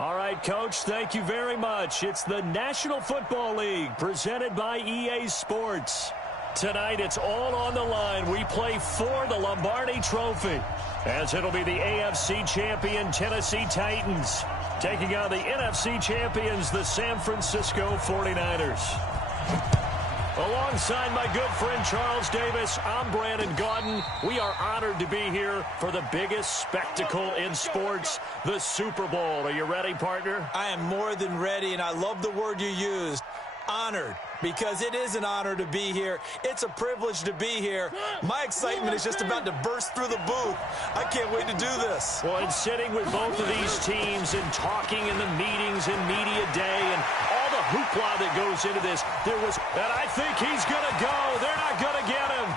All right, Coach, thank you very much. It's the National Football League presented by EA Sports. Tonight, it's all on the line. We play for the Lombardi Trophy, as it'll be the AFC champion Tennessee Titans taking on the NFC champions, the San Francisco 49ers. Alongside my good friend Charles Davis, I'm Brandon Gaudin. We are honored to be here for the biggest spectacle in sports, the Super Bowl. Are you ready, partner? I am more than ready, and I love the word you used, honored, because it is an honor to be here. It's a privilege to be here. My excitement is just about to burst through the booth. I can't wait to do this. Well, and sitting with both of these teams and talking in the meetings and media day and all the hoopla that goes into this, and I think he's going to go. They're not going to get him.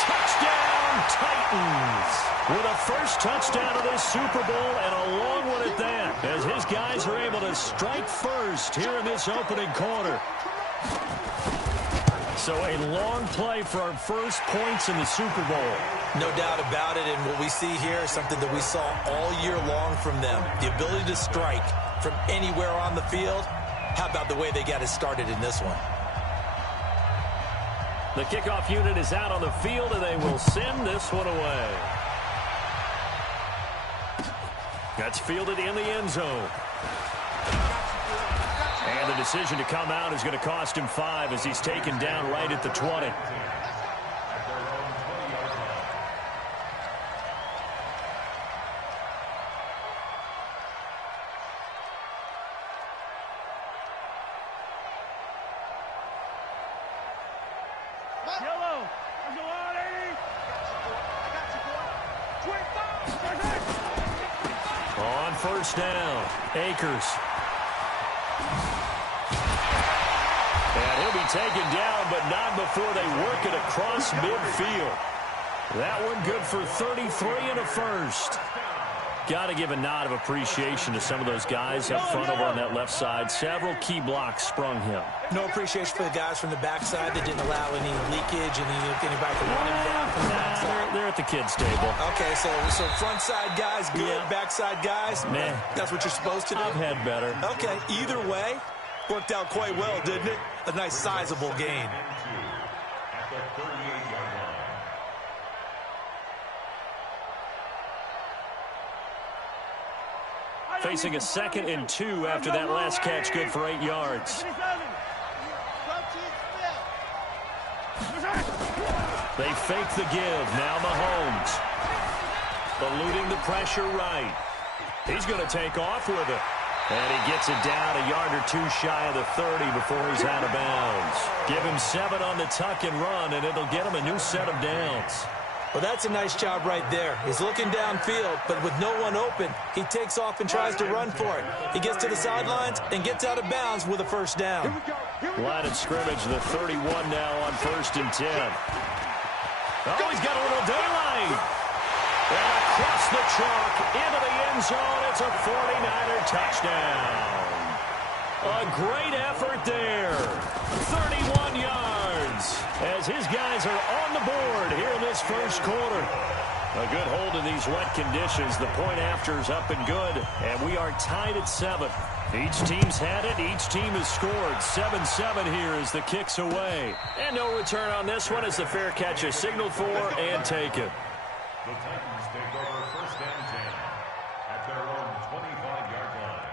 Touchdown, Titans. With a first touchdown of this Super Bowl and a long one at that, as his guys are able to strike first here in this opening quarter. So a long play for our first points in the Super Bowl. No doubt about it, and what we see here is something that we saw all year long from them. The ability to strike from anywhere on the field. How about the way they got it started in this one? The kickoff unit is out on the field, and they will send this one away. That's fielded in the end zone. And the decision to come out is going to cost him 5 as he's taken down right at the 20. Yellow. There's a lot, 80. I got you, boy. 25. On first down, Akers. And he'll be taken down, but not before they work it across midfield. That one good for 33 and a first. Got to give a nod of appreciation to some of those guys up front over on that left side. Several key blocks sprung him. No appreciation for the guys from the backside that didn't allow any leakage and anybody to run him down from the backside. They're at the kids' table. Okay, so front side guys good, backside guys, man, that's what you're supposed to do. I've had better. Okay, either way, worked out quite well, didn't it? A nice sizable gain. Facing a 2nd and 2 after that last catch, good for 8 yards. They fake the give. Now Mahomes. Eluding the pressure right. He's going to take off with it. And he gets it down a yard or 2 shy of the 30 before he's out of bounds. Give him 7 on the tuck and run, and it'll get him a new set of downs. Well, that's a nice job right there. He's looking downfield, but with no one open, he takes off and tries to run for it. He gets to the sidelines and gets out of bounds with a first down. Line of scrimmage, the 31 now on 1st and 10. Oh, he's got a little daylight. And across the chalk into the end zone, it's a 49er touchdown. A great effort there. 31 yards as his guys are on the board here in this first quarter. A good hold in these wet conditions. The point after is up and good, and we are tied at 7. Each team's had it. Each team has scored. 7-7 here as the kick's away. And no return on this one as the fair catch is signaled for and taken. The Titans take over 1st and 10 at their own 25-yard line.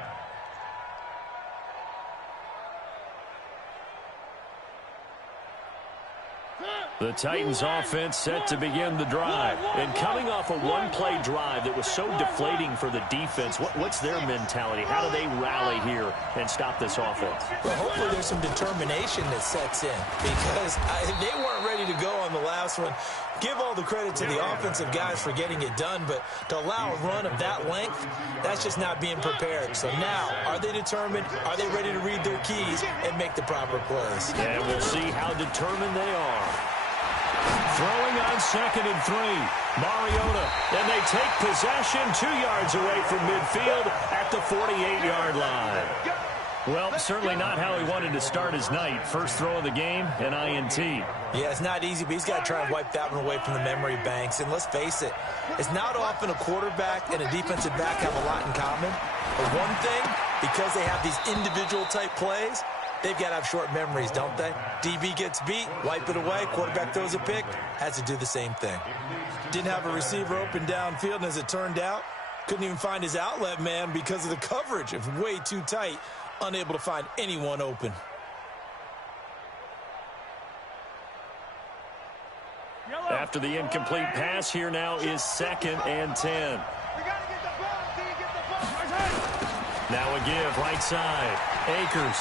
The Titans offense set to begin the drive. And coming off a one-play drive that was so deflating for the defense, what's their mentality? How do they rally here and stop this offense? Well, hopefully there's some determination that sets in because they weren't ready to go on the last one. Give all the credit to the offensive guys for getting it done, but to allow a run of that length, that's just not being prepared. So now, are they determined? Are they ready to read their keys and make the proper plays? And we'll see how determined they are. Throwing on 2nd and 3. Mariota. And they take possession 2 yards away from midfield at the 48-yard line. Well, certainly not how he wanted to start his night. First throw of the game, an INT. Yeah, it's not easy, but he's got to try and wipe that one away from the memory banks. And let's face it, it's not often a quarterback and a defensive back have a lot in common. But one thing, because they have these individual type plays, they've got to have short memories, don't they? DB gets beat, wipe it away, quarterback throws a pick, has to do the same thing. Didn't have a receiver open downfield, and as it turned out, couldn't even find his outlet man because of the coverage. It was way too tight, unable to find anyone open. After the incomplete pass, here now is 2nd and 10. Now a give, right side. Akers.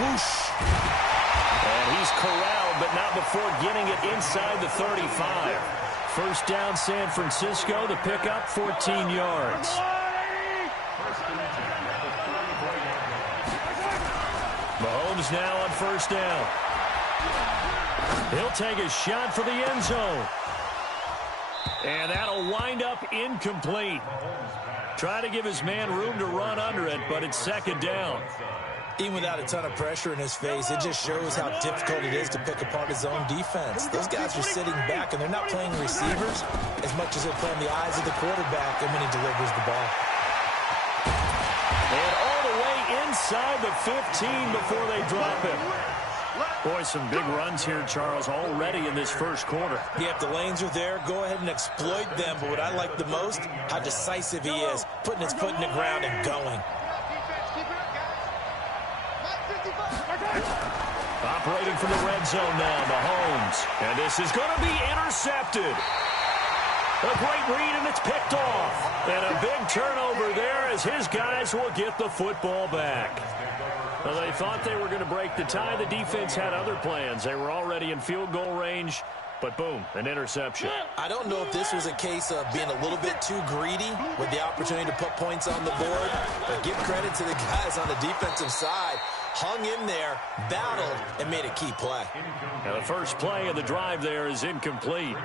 Whoosh. And he's corralled, but not before getting it inside the 35. First down, San Francisco. The pickup, 14 yards. Mahomes now on first down. He'll take a shot for the end zone. And that'll wind up incomplete. Try to give his man room to run under it, but it's 2nd down. Even without a ton of pressure in his face, it just shows how difficult it is to pick apart his own defense. Those guys are sitting back, and they're not playing receivers as much as they're playing the eyes of the quarterback and when he delivers the ball. And all the way inside the 15 before they drop him. Boy, some big runs here, Charles, already in this first quarter. Yeah, if the lanes are there, go ahead and exploit them. But what I like the most, how decisive he is, putting his foot in the ground and going. Operating from the red zone now, Mahomes. And this is going to be intercepted. A great read, and it's picked off. And a big turnover there as his guys will get the football back. Well, they thought they were going to break the tie. The defense had other plans. They were already in field goal range, but boom, an interception. I don't know if this was a case of being a little bit too greedy with the opportunity to put points on the board, but give credit to the guys on the defensive side. Hung in there, battled, and made a key play. Now the first play of the drive there is incomplete.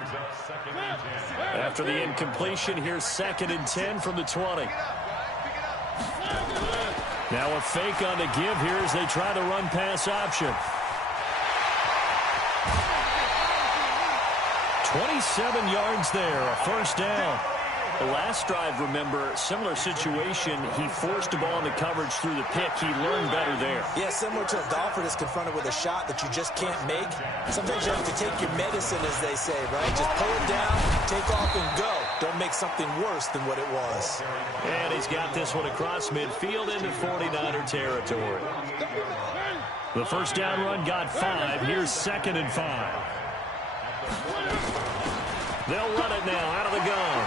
After the incompletion, here's 2nd and 10 from the 20. Now a fake on the give here as they try the run-pass option. 27 yards there, a first down. The last drive, remember, similar situation. He forced the ball in the coverage through the pick. He learned better there. Yeah, similar to a golfer that's confronted with a shot that you just can't make. Sometimes you have to take your medicine, as they say, right? Just pull it down, take off, and go. Don't make something worse than what it was. And he's got this one across midfield into 49er territory. The first down run got 5. Here's 2nd and 5. They'll run it now out of the gun.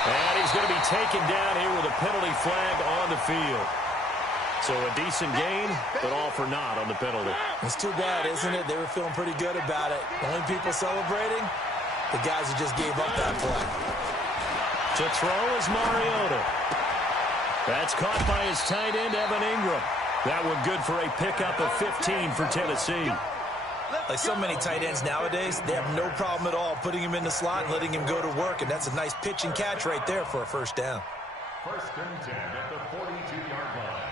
And he's going to be taken down here with a penalty flag on the field. So a decent gain, but all for naught on the penalty. It's too bad, isn't it? They were feeling pretty good about it. The only people celebrating, the guys who just gave up that play. To throw is Mariota. That's caught by his tight end, Evan Ingram. That one good for a pickup of 15 for Tennessee. Like so many tight ends nowadays, they have no problem at all putting him in the slot and letting him go to work, and that's a nice pitch and catch right there for a first down. 1st and 10 at the 42-yard line.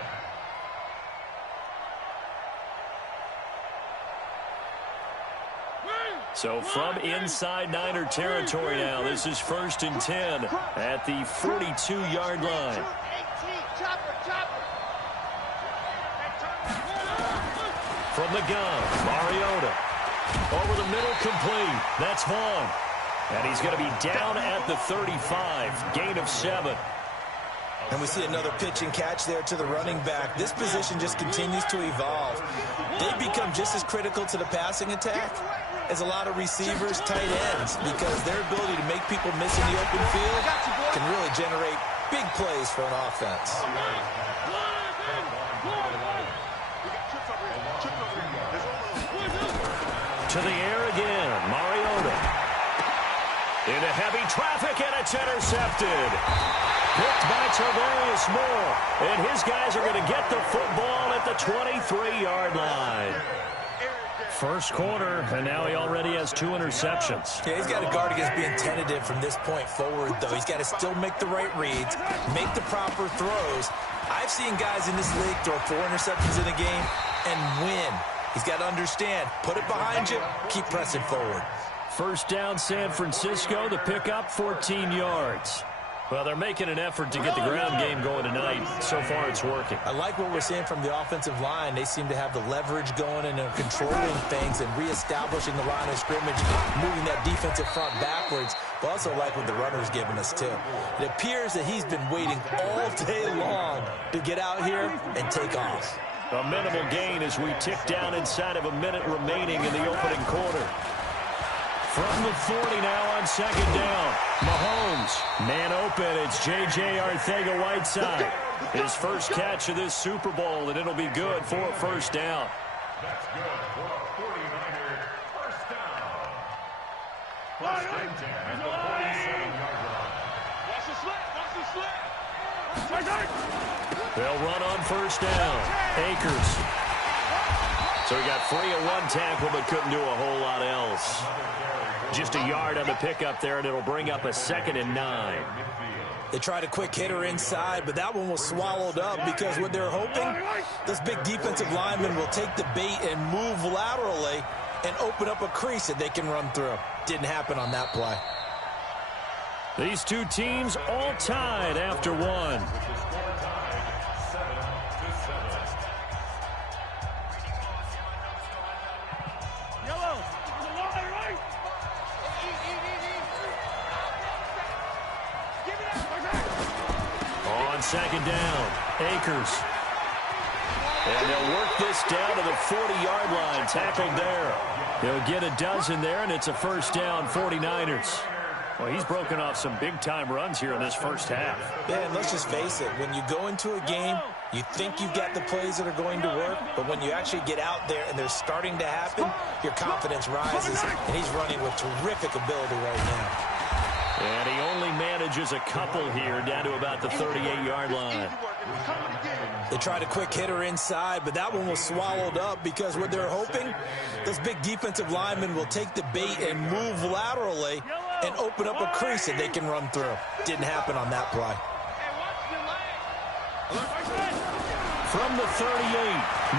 So from inside Niner territory now, this is 1st and 10 at the 42-yard line. From the gun, Mariota. Over the middle, complete. That's Vaughn. And he's going to be down at the 35. Gain of 7. And we see another pitch and catch there to the running back. This position just continues to evolve. They become just as critical to the passing attack as a lot of receivers, tight ends, because their ability to make people miss in the open field can really generate big plays for an offense. To the air again, Mariota. Into heavy traffic, and it's intercepted. Picked by Tarvarius Moore. And his guys are going to get the football at the 23-yard line. First quarter, and now he already has 2 interceptions. Yeah, he's got to guard against being tentative from this point forward, though. He's got to still make the right reads, make the proper throws. I've seen guys in this league throw 4 interceptions in a game and win. He's got to understand, put it behind you, keep pressing forward. First down, San Francisco. The pickup, 14 yards. Well, they're making an effort to get the ground game going tonight. So far, it's working. I like what we're seeing from the offensive line. They seem to have the leverage going and they're controlling things and reestablishing the line of scrimmage, moving that defensive front backwards. But also like what the runner's giving us, too. It appears that he's been waiting all day long to get out here and take off. A minimal gain as we tick down inside of a minute remaining in the opening quarter. From the 40 now on second down. Mahomes, man open. It's J.J. Arcega-Whiteside. His first catch of this Super Bowl, and it'll be good for a first down. That's good for a 49er first down. First and 10 at the 47-yard line. Watch the slip. They'll run on first down. Akers. So he got free of one tackle but couldn't do a whole lot else. Just a yard on the pickup there, and it'll bring up a 2nd and 9. They tried a quick hitter inside, but that one was swallowed up because what they're hoping, this big defensive lineman will take the bait and move laterally and open up a crease that they can run through. Didn't happen on that play. These two teams all tied after one. On second down, Akers. And they'll work this down to the 40-yard line, tackled there. They'll get a dozen there, and it's a first down, 49ers. Well, he's broken off some big-time runs here in this first half. Yeah, and let's just face it. When you go into a game, you think you've got the plays that are going to work, but when you actually get out there and they're starting to happen, your confidence rises, and he's running with terrific ability right now. And he only manages a couple here down to about the 38-yard line. They tried a quick hitter inside, but that one was swallowed up because what they're hoping, this big defensive lineman will take the bait and move laterally and open up a crease that they can run through. Didn't happen on that play. From the 38,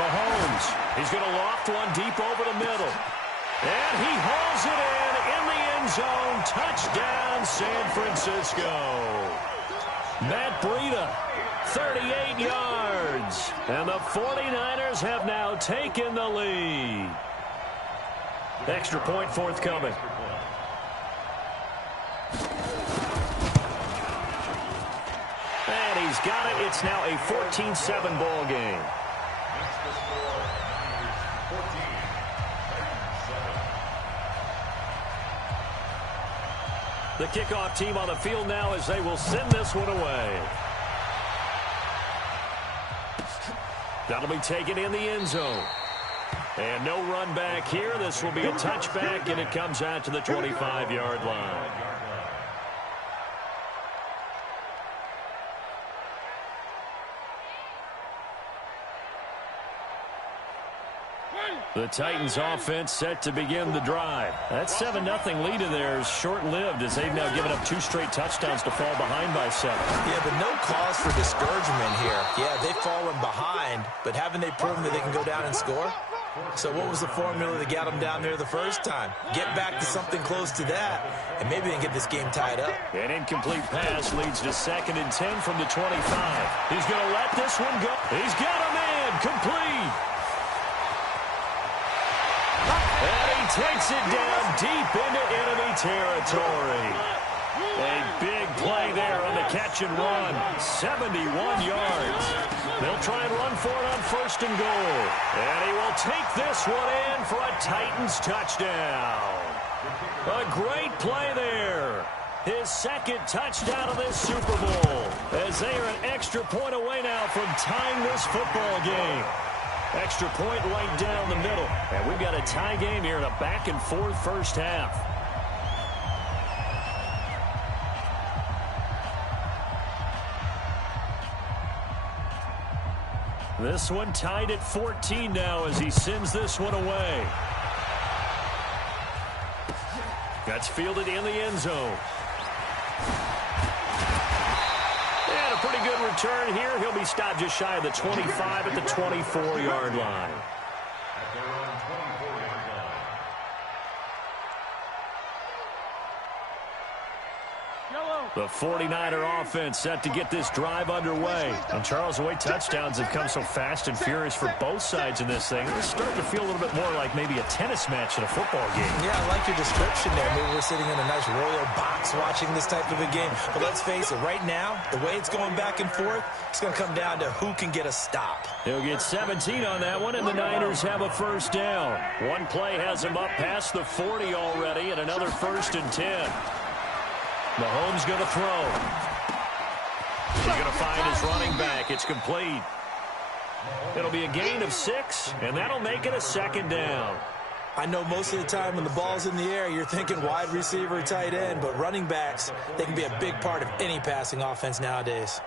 Mahomes. He's going to loft one deep over the middle. And he hauls it in the end zone. Touchdown, San Francisco. Matt Breida, 38 yards. And the 49ers have now taken the lead. Extra point forthcoming. And he's got it. It's now a 14-7 ball game. The kickoff team on the field now as they will send this one away. That'll be taken in the end zone. And no run back here. This will be a touchback, and it comes out to the 25-yard line. The Titans offense set to begin the drive. That 7-0 lead of theirs short-lived as they've now given up 2 straight touchdowns to fall behind by 7. Yeah, but no cause for discouragement here. Yeah, they've fallen behind, but haven't they proven that they can go down and score? So what was the formula that got them down there the first time? Get back to something close to that, and maybe they can get this game tied up. An incomplete pass leads to 2nd and 10 from the 25. He's going to let this one go. He's got a man complete. And he takes it down deep into enemy territory. A big play there on the catch and run. 71 yards. They'll try and run for it on 1st and goal. And he will take this one in for a Titans touchdown. A great play there. His 2nd touchdown of this Super Bowl. As they are an extra point away now from tying this football game. Extra point right down the middle. And we've got a tie game here in a back-and-forth first half. This one tied at 14 now as he sends this one away. That's fielded in the end zone. And a pretty good return here. He'll be stopped just shy of the 25 at the 24-yard line. At their own 24-yard line. Yellow. The 49er offense set to get this drive underway. And Charles, the way touchdowns have come so fast and furious for both sides in this thing, it's starting to feel a little bit more like maybe a tennis match in a football game. Yeah, I like your description there. Maybe we're sitting in a nice royal box watching this type of a game. But let's face it, right now, the way it's going back and forth, it's going to come down to who can get a stop. He'll get 17 on that one, and the Niners have a first down. One play has him up past the 40 already, and another 1st and 10. Mahomes going to throw. He's going to find his running back. It's complete. It'll be a gain of 6, and that'll make it a 2nd down. I know most of the time when the ball's in the air, you're thinking wide receiver, tight end, but running backs, they can be a big part of any passing offense nowadays.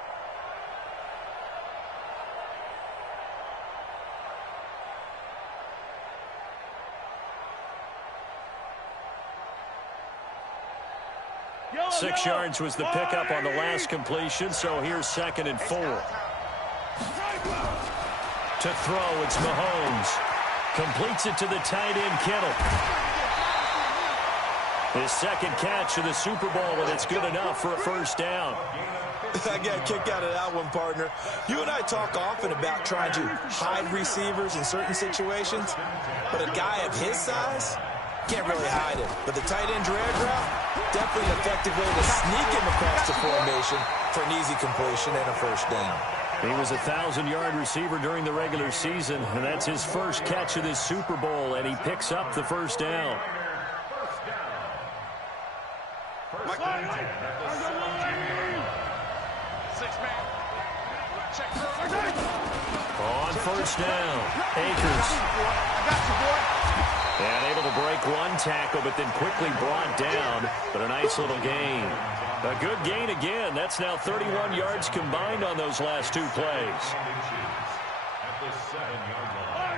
Six yards was the pickup on the last completion, so here's 2nd and 4. To throw, it's Mahomes. Completes it to the tight end, Kittle. His 2nd catch of the Super Bowl, and it's good enough for a first down. I got a kick out of that one, partner. You and I talk often about trying to hide receivers in certain situations, but a guy of his size can't really hide him. But the tight end drag route, definitely an effective way to sneak him across the formation for an easy completion and a first down. He was a 1,000-yard receiver during the regular season, and that's his first catch of this Super Bowl, and he picks up the first down. On first down, Akers. And able to break one tackle, but then quickly brought down. But a nice little gain. A good gain again. That's now 31 yards combined on those last 2 plays.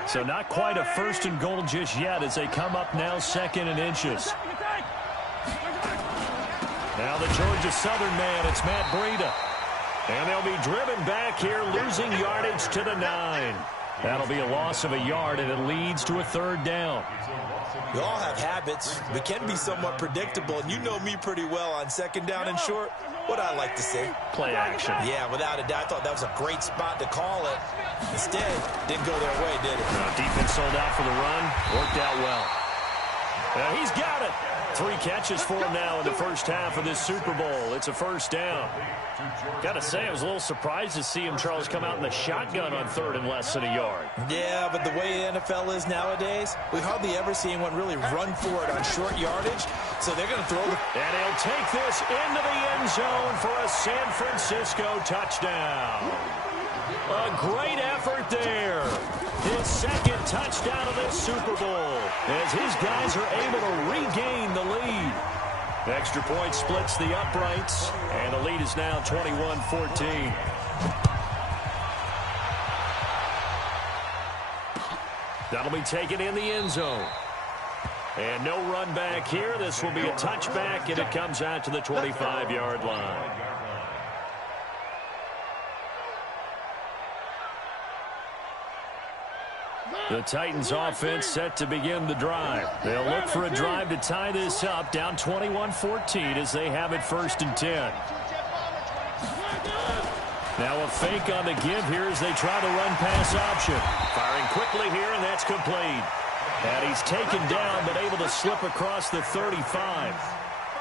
So not quite a 1st and goal just yet as they come up now 2nd and inches. Now the Georgia Southern man, it's Matt Breida. And they'll be driven back here, losing yardage to the 9. That'll be a loss of a yard, and it leads to a 3rd down. We all have habits. We can be somewhat predictable, and you know me pretty well on 2nd down and short. What I like to say? Play action. Yeah, without a doubt. I thought that was a great spot to call it. Instead, didn't go their way, did it? No, defense sold out for the run. Worked out well. Now he's got it. 3 catches for him now in the first half of this Super Bowl. It's a first down. Got to say, I was a little surprised to see him, Charles, come out in the shotgun on 3rd and less than a yard. Yeah, but the way the NFL is nowadays, we hardly ever see anyone really run for it on short yardage. So they're going to throw the... And he'll take this into the end zone for a San Francisco touchdown. A great effort there. His 2nd touchdown of this Super Bowl as his guys are able to regain the lead. Extra point splits the uprights, and the lead is now 21-14. That'll be taken in the end zone. And no run back here. This will be a touchback, and it comes out to the 25-yard line. The Titans offense set to begin the drive. They'll look for a drive to tie this up, down 21-14 as they have it 1st and 10. Now a fake on the give here as they try to run pass option. Firing quickly here, and that's complete. And he's taken down but able to slip across the 35.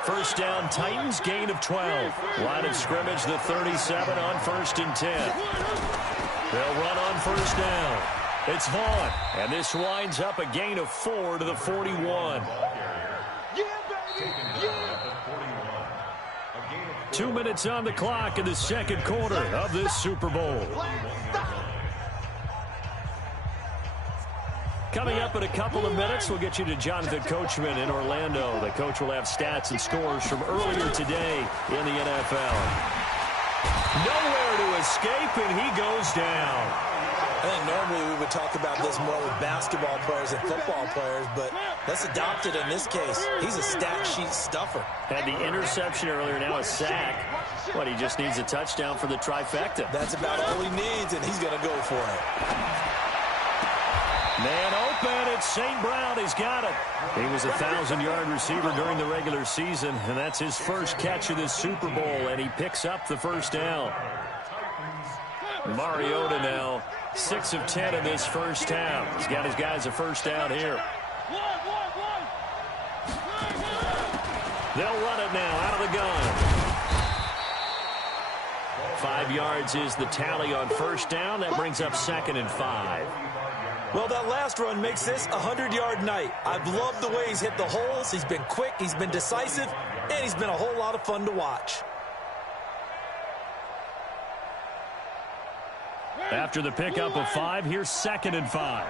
First down, Titans, gain of 12. Line of scrimmage, the 37 on 1st and 10. They'll run on first down. It's Vaughn, and this winds up a gain of 4 to the 41. 2 minutes on the clock in the 2nd quarter of this Super Bowl. Coming up in a couple of minutes, we'll get you to Jonathan Coachman in Orlando. The coach will have stats and scores from earlier today in the NFL. Nowhere to escape, and he goes down. I think normally we would talk about this more with basketball players and football players, but let's adopt it in this case. He's a stat sheet stuffer. Had the interception earlier, now a sack. But he just needs a touchdown for the trifecta. That's about all he needs, and he's going to go for it. Man open, it's St. Brown. He's got it. He was a 1,000-yard receiver during the regular season, and that's his first catch of this Super Bowl, and he picks up the first down. Mariota now 6 of 10 in this first half. He's got his guys a first down here. They'll run it now out of the gun. 5 yards is the tally on first down. That brings up 2nd and 5. Well, that last run makes this a 100-yard night. I've loved the way he's hit the holes. He's been quick, he's been decisive, and he's been a whole lot of fun to watch. After the pickup of 5, here's 2nd and 5.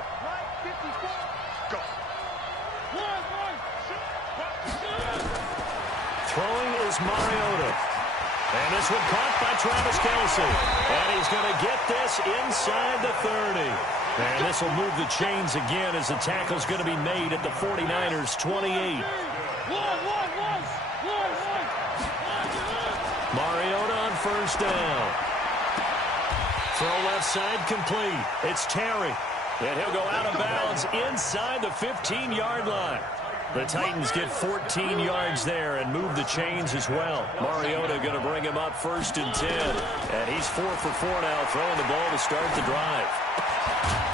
Throwing is Mariota. And this one caught by Travis Kelce. And he's going to get this inside the 30. And this will move the chains again as the tackle's going to be made at the 49ers' 28. Mariota on first down. Throw left side complete. It's Terry. And he'll go out of bounds inside the 15-yard line. The Titans get 14 yards there and move the chains as well. Mariota going to bring him up 1st and 10. And he's 4 for 4 now, throwing the ball to start the drive.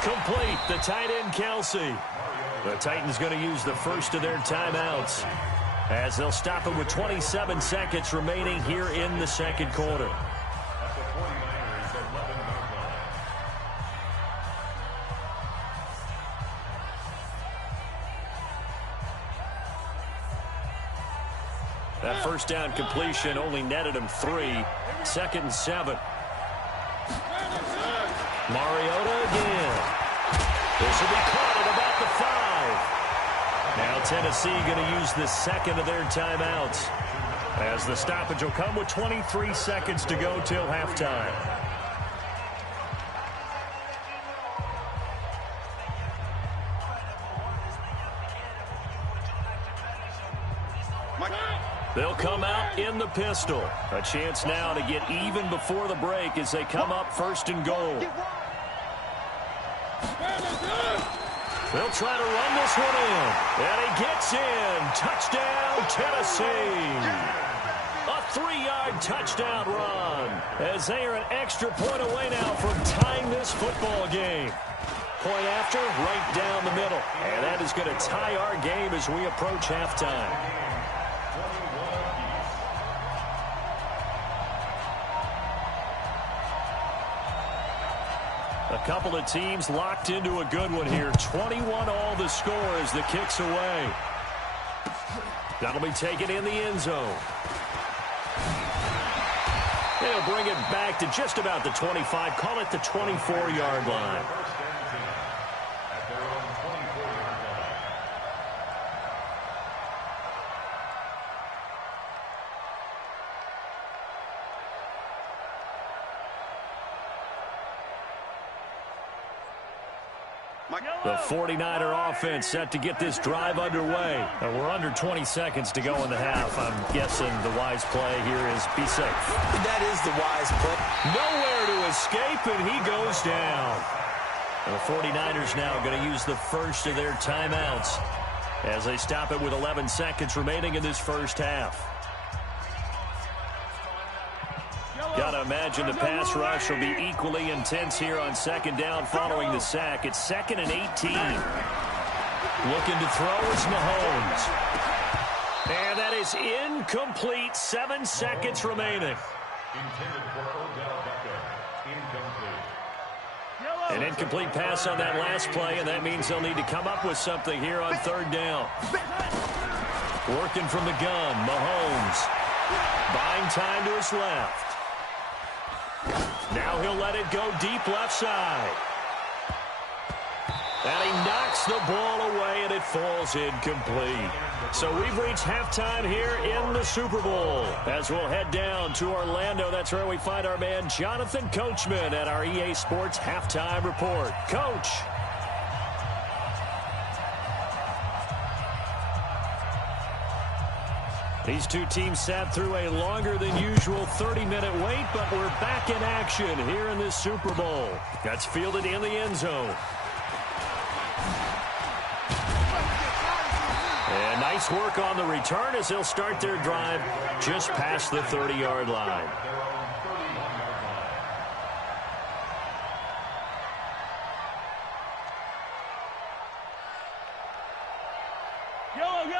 Complete, the tight end Kelce. The Titans going to use the first of their timeouts as they'll stop it with 27 seconds remaining here in the second quarter. That first down completion only netted him 3. 2nd and 7. Mariota again. This will be caught at about the 5. Now Tennessee going to use the second of their timeouts as the stoppage will come with 23 seconds to go till halftime. They'll come out in the pistol. A chance now to get even before the break as they come up 1st and goal. They'll try to run this one in. And he gets in. Touchdown, Tennessee. A 3-yard touchdown run as they are an extra point away now from tying this football game. Point after, right down the middle. And that is going to tie our game as we approach halftime. A couple of teams locked into a good one here. 21 all the score as the kick's away. That'll be taken in the end zone. They'll bring it back to just about the 25. Call it the 24-yard line. The 49er offense set to get this drive underway. And we're under 20 seconds to go in the half. I'm guessing the wise play here is be safe. That is the wise play. Nowhere to escape, and he goes down. And the 49ers now going to use the first of their timeouts as they stop it with 11 seconds remaining in this first half. Got to imagine the pass rush will be equally intense here on 2nd down following the sack. It's 2nd and 18. Looking to throw is Mahomes. And that is incomplete. 7 seconds remaining. An incomplete pass on that last play, and that means they'll need to come up with something here on 3rd down. Working from the gun, Mahomes. Buying time to his left. Now he'll let it go deep left side. And he knocks the ball away, and it falls incomplete. So we've reached halftime here in the Super Bowl. As we'll head down to Orlando, that's where we find our man Jonathan Coachman at our EA Sports Halftime Report. Coach. These two teams sat through a longer than usual 30-minute wait, but we're back in action here in this Super Bowl. That's fielded in the end zone. And nice work on the return as they'll start their drive just past the 30-yard line.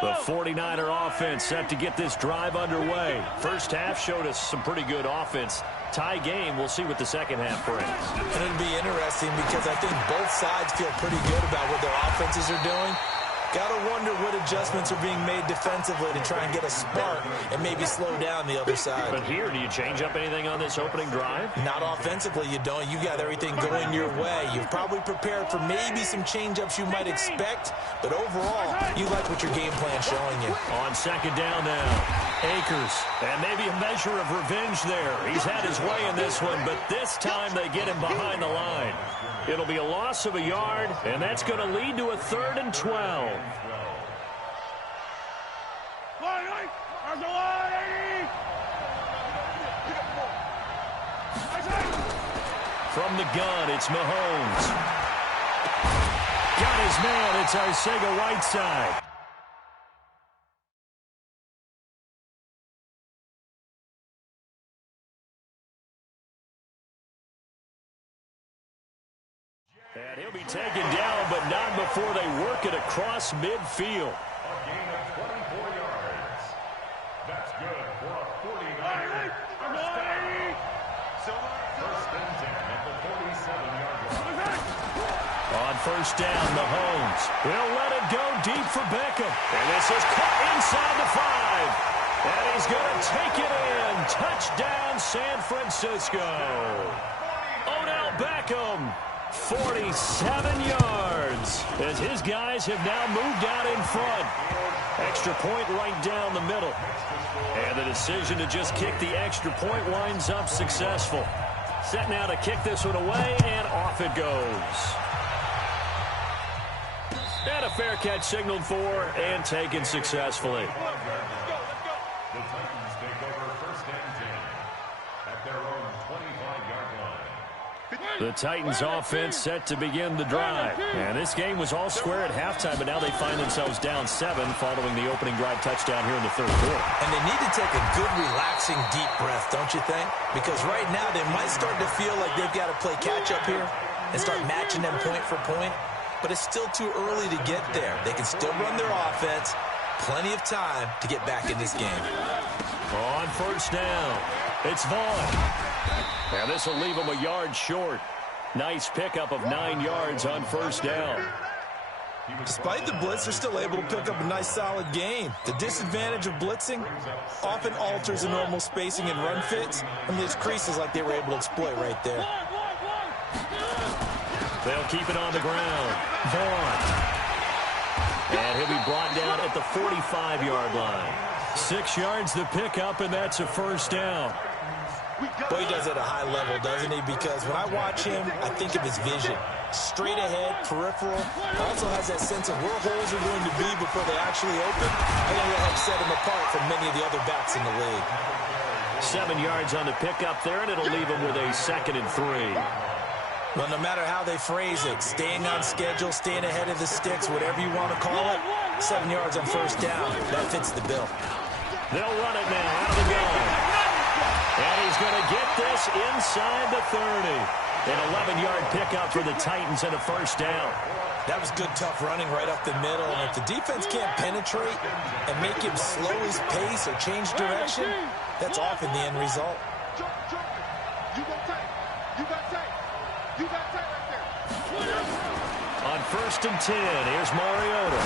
The 49er offense set to get this drive underway. First half showed us some pretty good offense. Tie game, we'll see what the second half brings. And it'll be interesting because I think both sides feel pretty good about what their offenses are doing. Gotta wonder what adjustments are being made defensively to try and get a spark and maybe slow down the other side. But here, do you change up anything on this opening drive? Not offensively, you don't. You got everything going your way. You've probably prepared for maybe some change-ups you might expect, but overall, you like what your game plan's showing you. On second down now, Akers, and maybe a measure of revenge there. He's had his way in this one, but this time they get him behind the line. It'll be a loss of a yard, and that's going to lead to a 3rd and 12. From the gun, it's Mahomes. Got his man, it's Arcega-Whiteside. And he'll be taken down, but not before they work it across midfield. A gain of 24 yards. That's good for a 49er first down. First and 10 at the 47-yard line. On first down, Mahomes will let it go deep for Beckham. And this is caught inside the 5. And he's going to take it in. Touchdown, San Francisco. Odell Beckham. 47 yards as his guys have now moved out in front. Extra point right down the middle. And the decision to just kick the extra point winds up successful. Set now to kick this one away, and off it goes. And a fair catch signaled for and taken successfully. The Titans take over first and 10 at their own 25-yard line. The Titans offense set to begin the drive. And this game was all square at halftime, but now they find themselves down 7 following the opening drive touchdown here in the 3rd quarter. And they need to take a good, relaxing, deep breath, don't you think? Because right now they might start to feel like they've got to play catch-up here and start matching them point for point. But it's still too early to get there. They can still run their offense. Plenty of time to get back in this game. On first down, it's Vaughn. And this will leave him a yard short. Nice pickup of 9 yards on first down. Despite the blitz, they're still able to pick up a nice, solid gain. The disadvantage of blitzing often alters the normal spacing and run fits, and there's creases like they were able to exploit right there. They'll keep it on the ground. Vaughn. And he'll be brought down at the 45-yard line. 6 yards to pick up, and that's a first down. Boy, he does it at a high level, doesn't he? Because when I watch him, I think of his vision. Straight ahead, peripheral. Also has that sense of where holes are going to be before they actually open. I think that'll help set him apart from many of the other backs in the league. 7 yards on the pickup there, and it'll leave him with a 2nd and 3. Well, no matter how they phrase it, staying on schedule, staying ahead of the sticks, whatever you want to call it, 7 yards on first down, that fits the bill. They'll run it now out of the gun. And he's going to get this inside the 30. An 11-yard pickup for the Titans and a first down. That was good, tough running right up the middle. And if the defense can't penetrate and make him slow his pace or change direction, that's often the end result. You got tight. You got tight. You got tight right there. On first and 10, here's Mariota.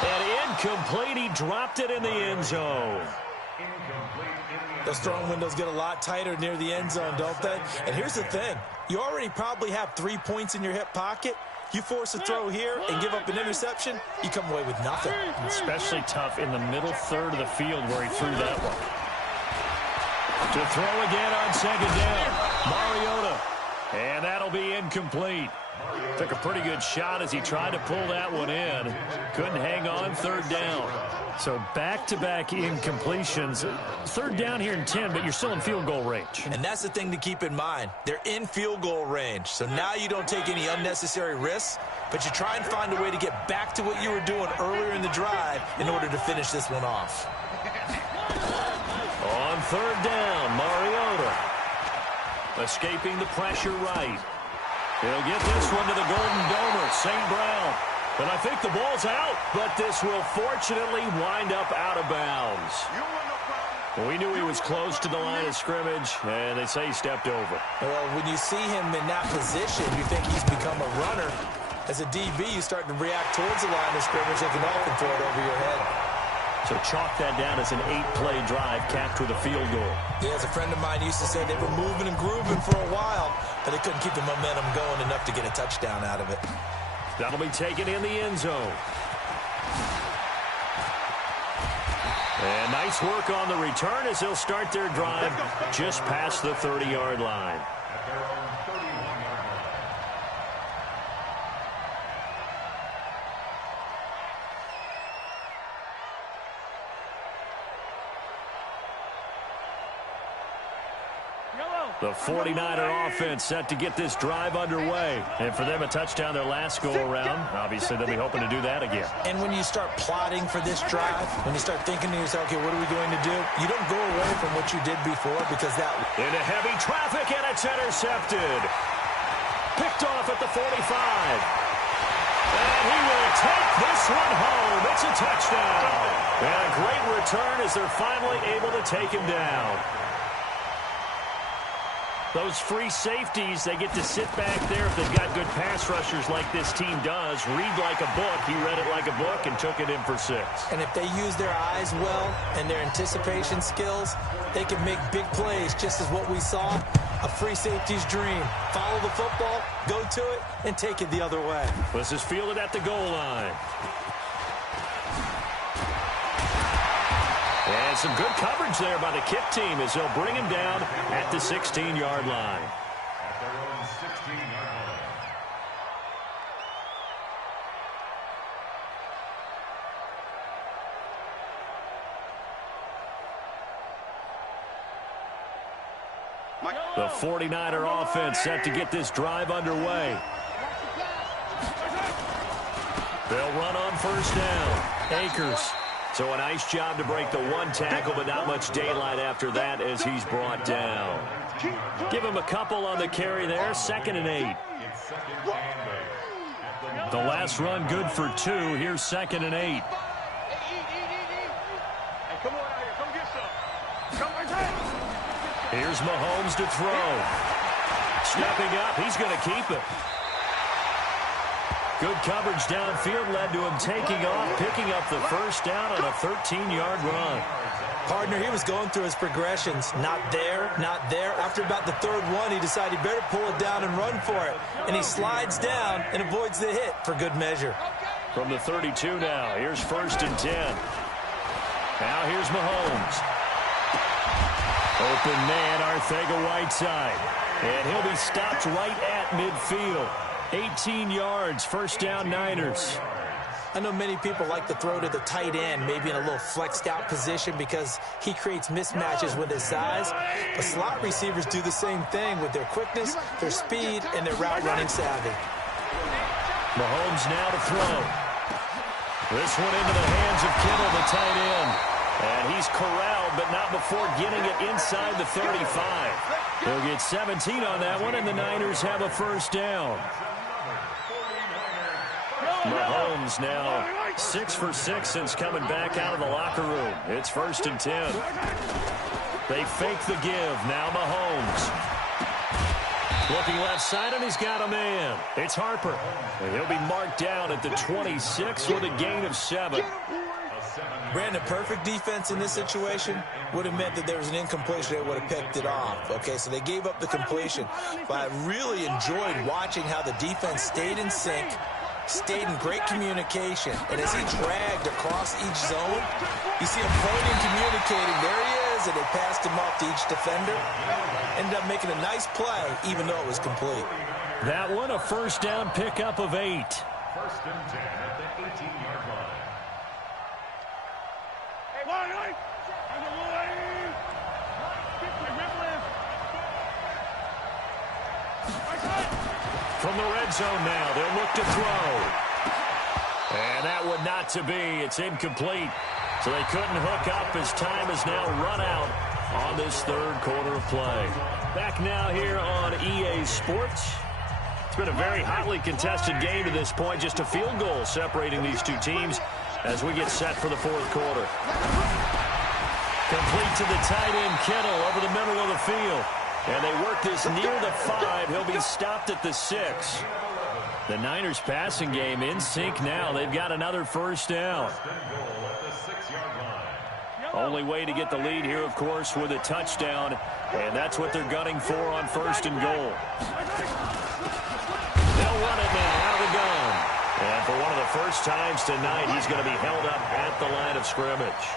And incomplete. He dropped it in the end zone. Those throwing windows get a lot tighter near the end zone, don't they? And here's the thing. You already probably have 3 points in your hip pocket. You force a throw here and give up an interception, you come away with nothing. Especially tough in the middle third of the field where he threw that one. To throw again on second down. Mariota. And that'll be incomplete. Took a pretty good shot as he tried to pull that one in. Couldn't hang on, third down. So back-to-back incompletions. Third down here in 10, but you're still in field goal range. And that's the thing to keep in mind. They're in field goal range. So now you don't take any unnecessary risks but you try and find a way to get back to what you were doing earlier in the drive in order to finish this one off. On third down, Mariota escaping the pressure right. He'll get this one to the Golden Domer, St. Brown. And I think the ball's out, but this will fortunately wind up out of bounds. Well, we knew he was close to the line of scrimmage, and they say he stepped over. Well, when you see him in that position, you think he's become a runner. As a DB, you start to react towards the line of scrimmage, they can often throw it over your head. So chalk that down as an 8-play drive capped with a field goal. Yeah, as a friend of mine used to say, they were moving and grooving for a while, but they couldn't keep the momentum going enough to get a touchdown out of it. That'll be taken in the end zone. And nice work on the return as they'll start their drive just past the 30-yard line. The 49er offense set to get this drive underway. And for them, a touchdown their last go-around. Obviously, they'll be hoping to do that again. And when you start plotting for this drive, when you start thinking to yourself, okay, what are we going to do? You don't go away from what you did before because that... Into heavy traffic, and it's intercepted. Picked off at the 45. And he will take this one home. It's a touchdown. And a great return as they're finally able to take him down. Those free safeties, they get to sit back there if they've got good pass rushers like this team does. Read like a book. He read it like a book and took it in for 6. And if they use their eyes well and their anticipation skills, they can make big plays, just as what we saw. A free safety's dream. Follow the football, go to it, and take it the other way. This is fielded at the goal line. And some good coverage there by the kick team as they'll bring him down at the 16-yard line. At their own 16-yard line. The 49er offense set to get this drive underway. They'll run on first down. Akers. So a nice job to break the one tackle, but not much daylight after that as he's brought down. Give him a couple on the carry there. 2nd and 8. The last run good for 2. Here's 2nd and 8. Here's Mahomes to throw. Stepping up, he's going to keep it. Good coverage downfield led to him taking off, picking up the first down on a 13-yard run. Partner, he was going through his progressions. Not there, not there. After about the 3rd one, he decided he better pull it down and run for it. And he slides down and avoids the hit for good measure. From the 32 now, here's 1st and 10. Now here's Mahomes. Open man, Arcega-Whiteside. And he'll be stopped right at midfield. 18 yards, first down Niners. I know many people like to throw to the tight end, maybe in a little flexed out position because he creates mismatches with his size. But slot receivers do the same thing with their quickness, their speed, and their route running savvy. Mahomes now to throw. This one into the hands of Kittle, the tight end. And he's corralled, but not before getting it inside the 35. He'll get 17 on that one, and the Niners have a first down. Mahomes now 6 for 6 since coming back out of the locker room. It's 1st and 10. They fake the give. Now Mahomes. Looking left side, and he's got a man. It's Harper. And he'll be marked down at the 26 with a gain of 7. Brandon, perfect defense in this situation would have meant that there was an incompletion. They would have picked it off. Okay, so they gave up the completion. But I really enjoyed watching how the defense stayed in sync, stayed in great communication. And as he dragged across each zone, you see him pointing, communicating. There he is, and they passed him off to each defender. Ended up making a nice play, even though it was complete. That one, a first down pickup of 8. 1st and 10 at the 18-yard line. from the red zone now. They'll look to throw. And that would not to be. It's incomplete. So they couldn't hook up as time has now run out on this third quarter of play. Back now here on EA Sports. It's been a very hotly contested game to this point. Just a field goal separating these two teams as we get set for the fourth quarter. Complete to the tight end, Kittle, over the middle of the field. And they work this near the 5. He'll be stopped at the 6. The Niners passing game in sync now. They've got another first down. Only way to get the lead here, of course, with a touchdown. And that's what they're gunning for on first and goal. They'll run it now out of the gun. And for one of the first times tonight, he's going to be held up at the line of scrimmage.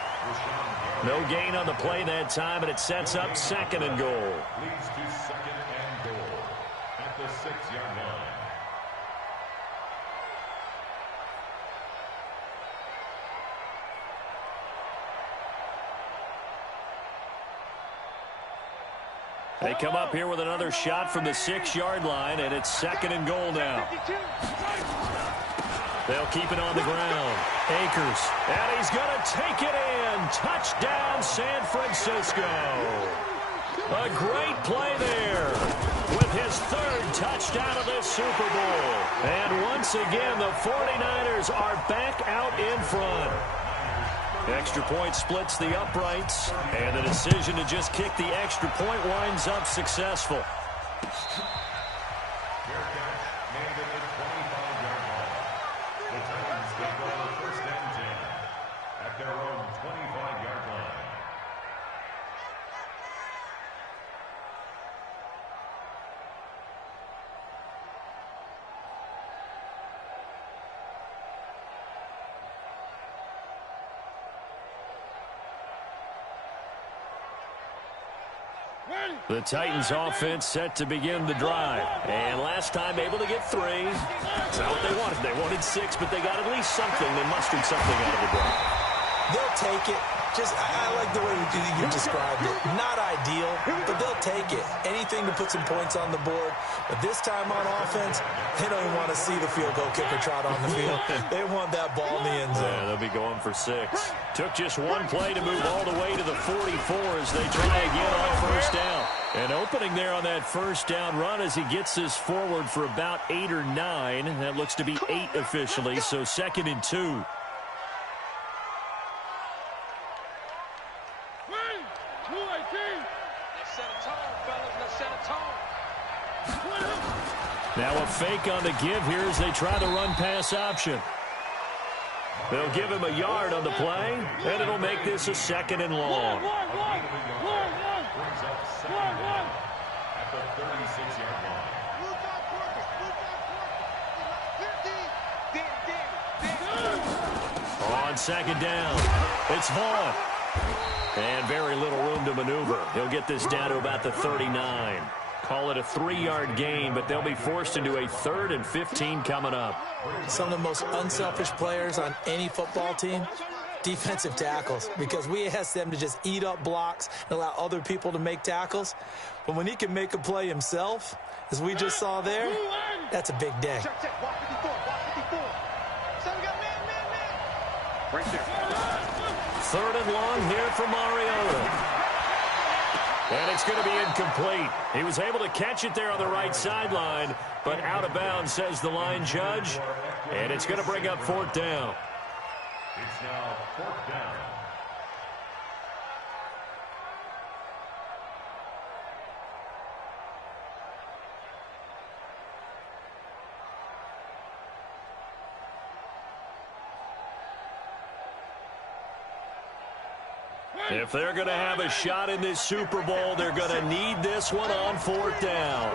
No gain on the play that time, and it sets up second and goal. Leads to second and goal at the 6-yard line. They come up here with another shot from the 6-yard line, and it's second and goal now. They'll keep it on the ground. Akers, and he's going to take it in. Touchdown, San Francisco. A great play there with his third touchdown of this Super Bowl. And once again, the 49ers are back out in front. Extra point splits the uprights, and the decision to just kick the extra point winds up successful. Fair catch made at the 25-yard line. The Titans take over first and 10 at their own 25-yard line. The Titans offense set to begin the drive. And last time able to get 3. That's not what they wanted. They wanted 6, but they got at least something. They mustered something out of the drive. They'll take it. I like the way you described it. Not ideal, but they'll take it. Anything to put some points on the board. But this time on offense, they don't even want to see the field goal kicker trot on the field. They want that ball in the end zone. Yeah, they'll be going for 6. Took just one play to move all the way to the 44 as they try again on first down. And opening there on that first down run as he gets this forward for about 8 or 9. That looks to be 8 officially, so second and 2. Now a fake on the give here as they try the run-pass option. They'll give him a yard on the play, and it'll make this a second and long. Brings up second down at the 36-yard line. On second down, it's Vaughn. And very little room to maneuver. He'll get this down to about the 39. Call it a 3-yard gain, but they'll be forced into a 3rd and 15 coming up. Some of the most unselfish players on any football team, defensive tackles, because we ask them to just eat up blocks and allow other people to make tackles. But when he can make a play himself, as we just saw there, that's a big day. Third and long here for Mariota. And it's going to be incomplete. He was able to catch it there on the right sideline, but out of bounds, says the line judge. And it's going to bring up 4th down. It's now 4th down. If they're going to have a shot in this Super Bowl, they're going to need this one on 4th down.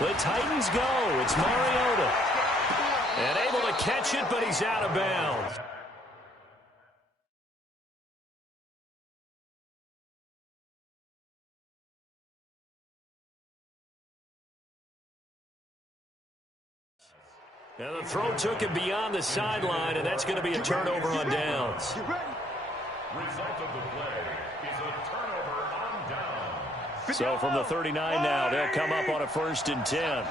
The Titans go. It's Mariota. And able to catch it, but he's out of bounds. Now the throw took him beyond the sideline, and that's going to be a turnover on downs. Result of the play is a turnover on down. So from the 39 now, they'll come up on a 1st and 10.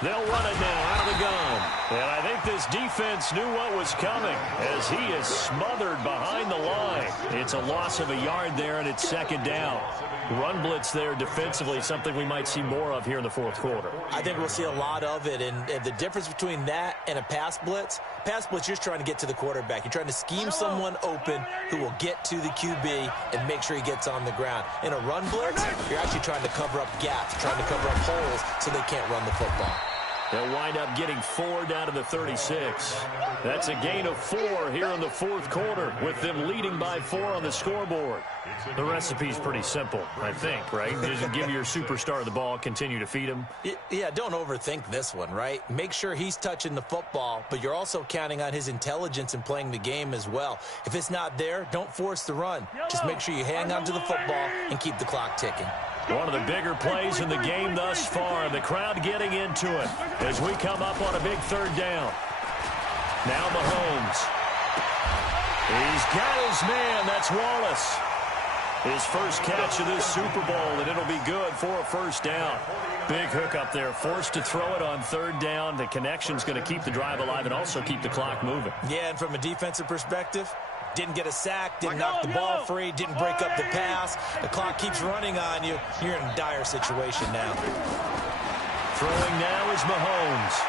They'll run it now out of the gun. And I think this defense knew what was coming as he is smothered behind the line. It's a loss of a yard there, and it's 2nd down. Run blitz there defensively, something we might see more of here in the 4th quarter. I think we'll see a lot of it, and the difference between that and a pass blitz, you're just trying to get to the quarterback. You're trying to scheme someone open who will get to the QB and make sure he gets on the ground. In a run blitz, you're actually trying to cover up gaps, trying to cover up holes so they can't run the football. They'll wind up getting 4 down to the 36. That's a gain of 4 here in the 4th quarter, with them leading by 4 on the scoreboard. The recipe's pretty simple, I think, right? Just give your superstar the ball, continue to feed him. Yeah, don't overthink this one, right? Make sure he's touching the football, but you're also counting on his intelligence in playing the game as well. If it's not there, don't force the run. Just make sure you hang on to the football and keep the clock ticking. One of the bigger plays in the game thus far. The crowd getting into it as we come up on a big 3rd down. Now Mahomes. He's got his man. That's Wallace. His first catch of this Super Bowl, and it'll be good for a 1st down. Big hook up there. Forced to throw it on 3rd down. The connection's going to keep the drive alive and also keep the clock moving. Yeah, and from a defensive perspective, didn't get a sack, didn't knock the ball free, didn't break up the pass. The clock keeps running on you. You're in a dire situation now. Throwing now is Mahomes.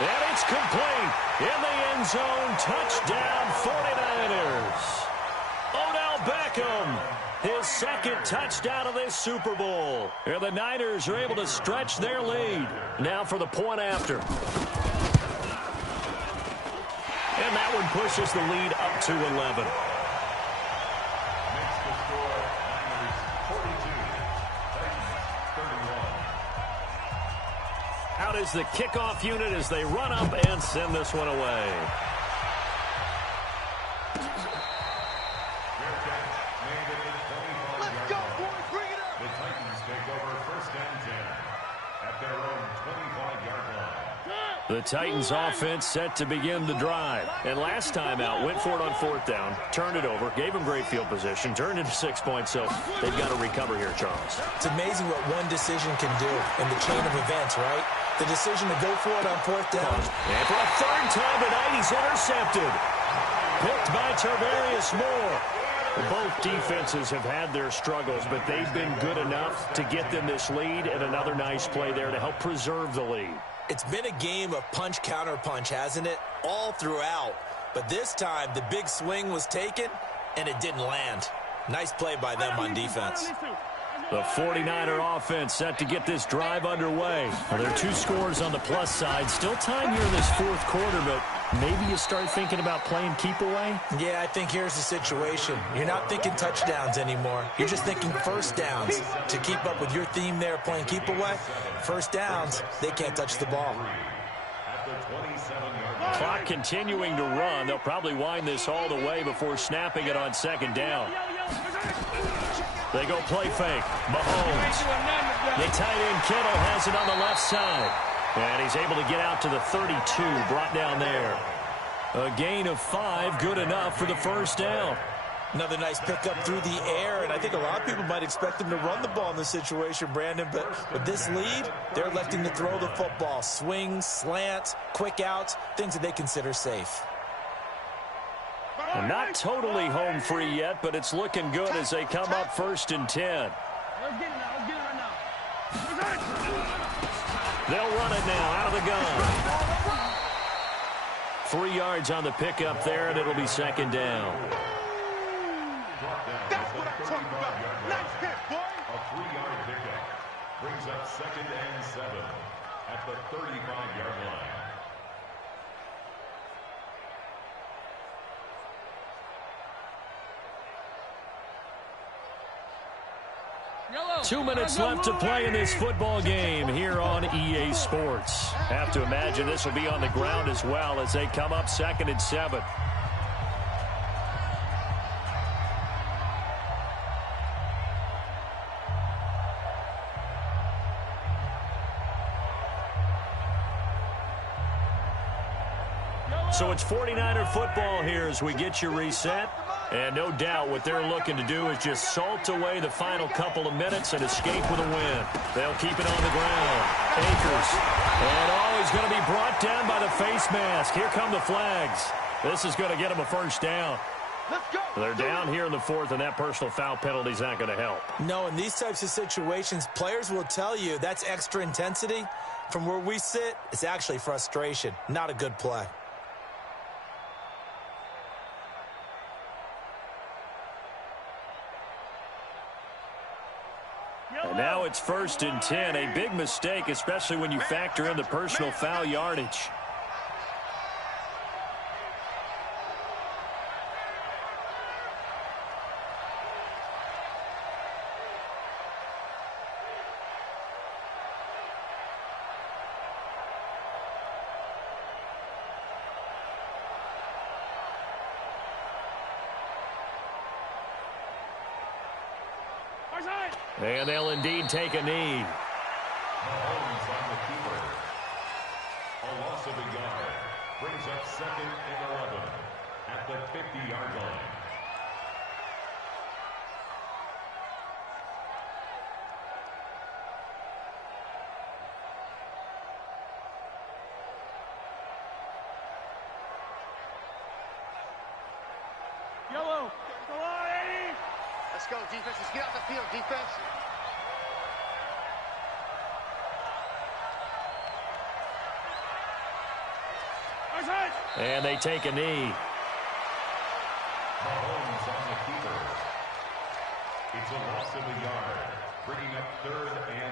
And it's complete. In the end zone, touchdown 49ers. Odell Beckham, his 2nd touchdown of this Super Bowl. And the Niners are able to stretch their lead. Now for the point after. And that one pushes the lead up to 11. Makes the score Niners 42, Titans 31. Out is the kickoff unit as they run up and send this one away. Fair catch made at the 25-yard Let's go, line. boys. Bring it up. The Titans take over 1st and 10 at their own 25-yard line. The Titans offense set to begin the drive. And last time out, went for it on 4th down, turned it over, gave them great field position, turned into 6 points, so they've got to recover here, Charles. It's amazing what one decision can do in the chain of events, right? The decision to go for it on 4th down. And for a 3rd time tonight, he's intercepted. Picked by Tarvarius Moore. Both defenses have had their struggles, but they've been good enough to get them this lead, and another nice play there to help preserve the lead. It's been a game of punch-counter-punch, hasn't it? All throughout. But this time, the big swing was taken, and it didn't land. Nice play by them on defense. The 49er offense set to get this drive underway. Well, there are 2 scores on the plus side. Still time here in this 4th quarter, but maybe you start thinking about playing keep away? Yeah, I think here's the situation. You're not thinking touchdowns anymore. You're just thinking 1st downs. To keep up with your theme there, playing keep away, 1st downs, they can't touch the ball. At the 27-yard line. Clock continuing to run. They'll probably wind this all the way before snapping it on 2nd down. They go play fake. Mahomes. The tight end Kittle has it on the left side. And he's able to get out to the 32, brought down there. A gain of 5, good enough for the 1st down. Another nice pickup through the air, and I think a lot of people might expect him to run the ball in this situation, Brandon, but with this lead, they're electing to throw the football. Swings, slants, quick outs, things that they consider safe. And not totally home free yet, but it's looking good as they come up 1st and 10. Let's get it now. Let's get it right now. They'll run it now out of the gun. 3 yards on the pickup there, and it'll be 2nd down. That's what I'm talking about. Nice hit, boy. A 3-yard pickup brings up 2nd and 7 at the 35-yard line. 2 minutes left to play in this football game here on EA Sports. Have to imagine this will be on the ground as well as they come up 2nd and 7. So it's 49er football here as we get you reset. And no doubt what they're looking to do is just salt away the final couple of minutes and escape with a win. They'll keep it on the ground. Akers. And he's going to be brought down by the face mask. Here come the flags. This is going to get him a first down. They're down here in the fourth, and that personal foul penalty is not going to help. No, in these types of situations, players will tell you that's extra intensity. From where we sit, it's actually frustration. Not a good play. And now it's 1st and 10. A big mistake, especially when you factor in the personal foul yardage. And they'll indeed take a knee. Mahomes on the keeper. A loss of a yard. Brings up 2nd and 11 at the 50-yard line. Yellow. Come on, 80. Let's go, defense. Let's get out the field, defense. And they take a knee. Mahomes on the keeper. It's a loss of a yard, bringing up 3rd and